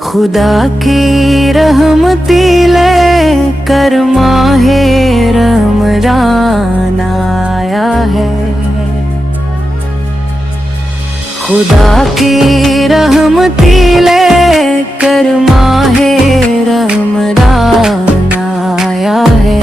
خدا کی رحمتی لے کر ماہ رمضان آیا ہے، خدا کی رحمتی لے کر ماہ رمضان آیا ہے،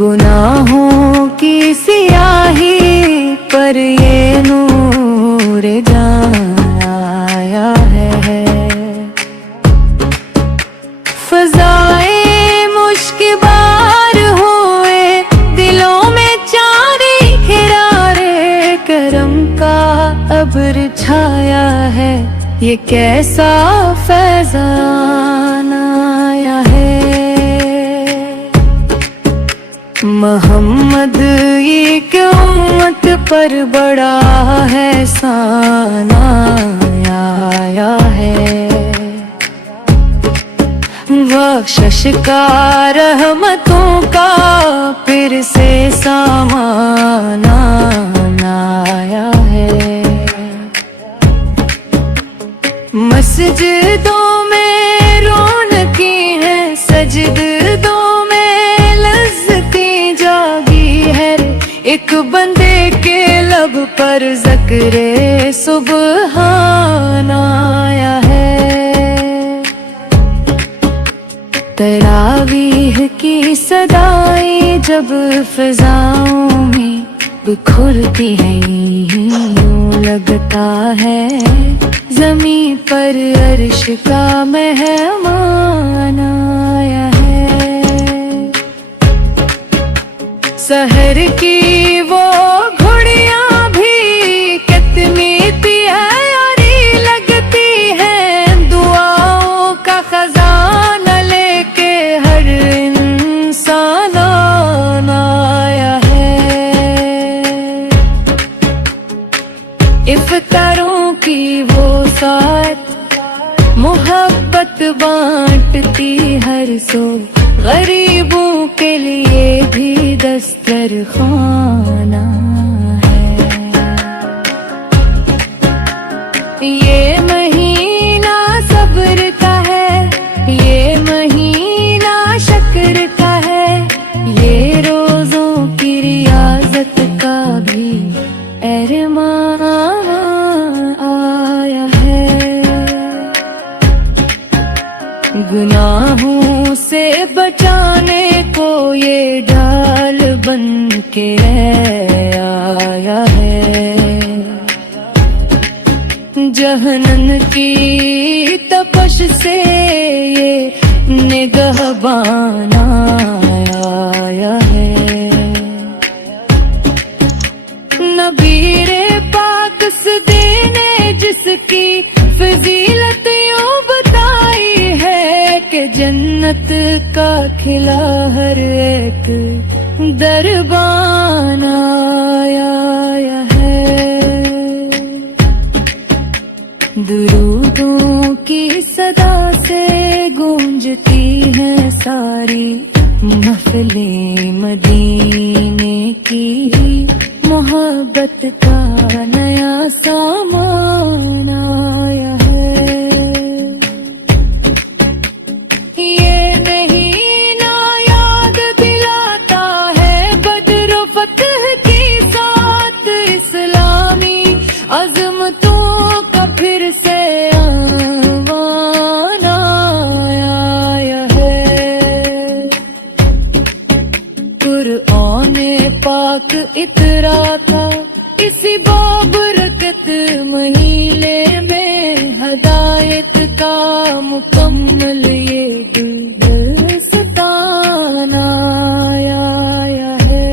گناہوں کی سیاہی پر یہ نور جان آیا ہے، فضائے مشک بار ہوئے دلوں میں چاری حرارے کرم کا ابر چھایا ہے، یہ کیسا فیضان آیا ہے، محمد ایک امت پر بڑا احسان آیا ہے، بخشش کا رحمتوں کا پھر سے سامان آیا ہے، مسجدوں میں رونقیں ہیں، سجدوں میں لذتیں جاگی ہے، ایک بندے کے لب پر ذکر سبحان آیا ہے، تراویح کی صدائیں جب فضاؤں میں بکھرتی ہیں، یوں لگتا ہے زمین پر عرش کا مہمان آیا ہے، سحر کی وہ گھڑیاں بھی کتمیتی ہے اور لگتی ہیں، دعاؤں کا خزانہ لے کے ہر انسان آیا ہے، افطاروں کی وہ ساتھ محبت بانٹتی ہر سو، غریبوں کے لیے بھی دسترخوان ہے، یہ مہینہ صبر کا ہے، یہ مہینہ شکر کا ہے، یہ روزوں کی ریاضت کا بھی ارمان آیا ہے، گناہوں سے بچانے کو یہ ڈھال بن کے آیا ہے، جہنم کی تپش سے یہ نگہبان آیا ہے، نبی پاک نے جس کی فضیلت یوں بتائی ہے کہ جنت کا کھلا ہر ایک دربان آیا ہے، درودوں کی صدا سے گونجتی ہیں ساری محفلیں مدینے کی، محبت کا نیا سامان آیا ہے، یہ مہینہ یاد دلاتا ہے بدر و فتح کی ساتھ، اسلامی عظمتوں کا پھر سے آوان آیا ہے، قرآن پاک اترا تھا اسی بابرکت مہینے میں، ہدایت کا مکمل یہ دستان آیا ہے،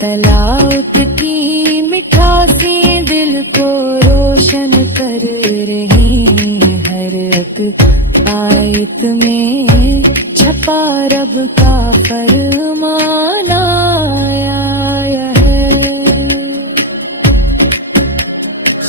تلاوت کی مٹھاسی دل کو روشن کر رہی، ہر ایک آیت میں چھپا رب کا فرمان آیا ہے،